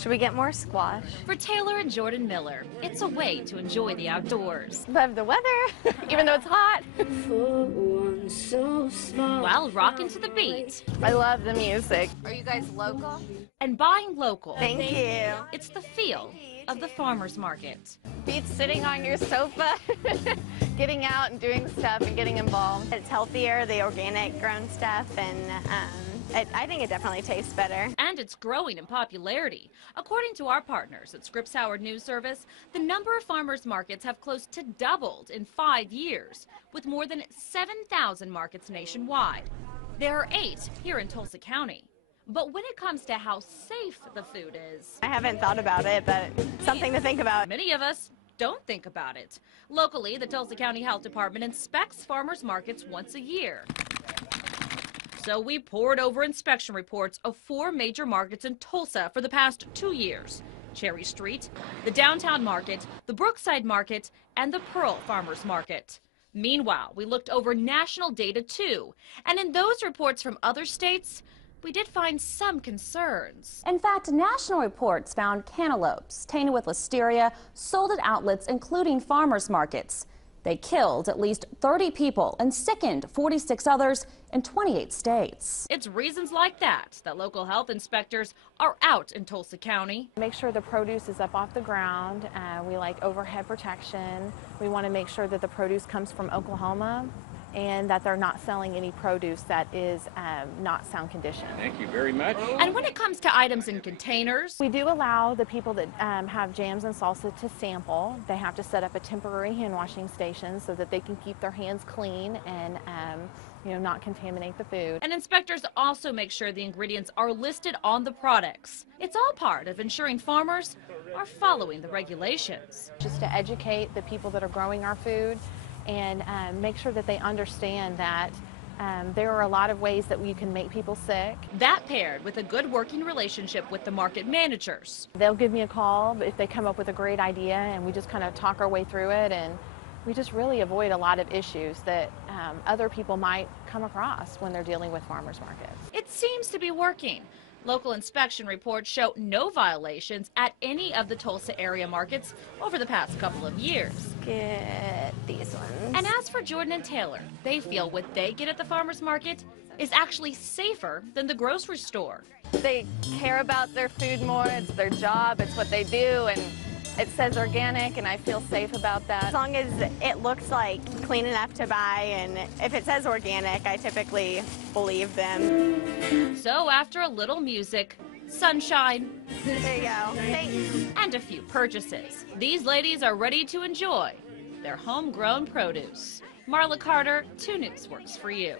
Should we get more squash? For Taylor and Jordan Miller, it's a way to enjoy the outdoors. Love the weather, even though it's hot. While rocking to the beat. I love the music. Are you guys local? And buying local. Thank you. It's the feel of the farmer's market. Beats sitting on your sofa, getting out and doing stuff and getting involved. It's healthier, the organic grown stuff, and I think it definitely tastes better. And it's growing in popularity. According to our partners at Scripps Howard News Service, the number of farmers markets have close to doubled in 5 years, with more than 7,000 markets nationwide. There are 8 here in Tulsa County. But when it comes to how safe the food is, I haven't thought about it, but something to think about. Many of us don't think about it. Locally, the Tulsa County Health Department inspects farmers markets once a year. So we poured over inspection reports of 4 major markets in Tulsa for the past 2 years. Cherry Street, the Downtown Market, the Brookside Market, and the Pearl Farmers Market. Meanwhile, we looked over national data too, and in those reports from other states, we did find some concerns. In fact, national reports found cantaloupes tainted with listeria sold at outlets including farmers markets. They killed at least 30 people and sickened 46 others in 28 states. It's reasons like that local health inspectors are out in Tulsa County. Make sure the produce is up off the ground. We like overhead protection. We want to make sure that the produce comes from Oklahoma and that they're not selling any produce that is not sound condition. Thank you very much. And when it comes to items in containers, we do allow the people that have jams and salsa to sample. They have to set up a temporary hand washing station so that they can keep their hands clean and not contaminate the food. And inspectors also make sure the ingredients are listed on the products. It's all part of ensuring farmers are following the regulations. Just to educate the people that are growing our food and make sure that they understand that there are a lot of ways that you can make people sick. That paired with a good working relationship with the market managers. They'll give me a call if they come up with a great idea, and we just kind of talk our way through it, and we just really avoid a lot of issues that other people might come across when they're dealing with farmers markets. It seems to be working. Local inspection reports show no violations at any of the Tulsa area markets over the past couple of years. Get these ones. And as for Jordan and Taylor, they feel what they get at the farmers market is actually safer than the grocery store. They care about their food more. It's their job. It's what they do. And it says organic, and I feel safe about that. As long as it looks like clean enough to buy, and if it says organic, I typically believe them. So after a little music, sunshine, there you go. Thanks. And a few purchases, these ladies are ready to enjoy their homegrown produce. Marla Carter, 2 News works for you.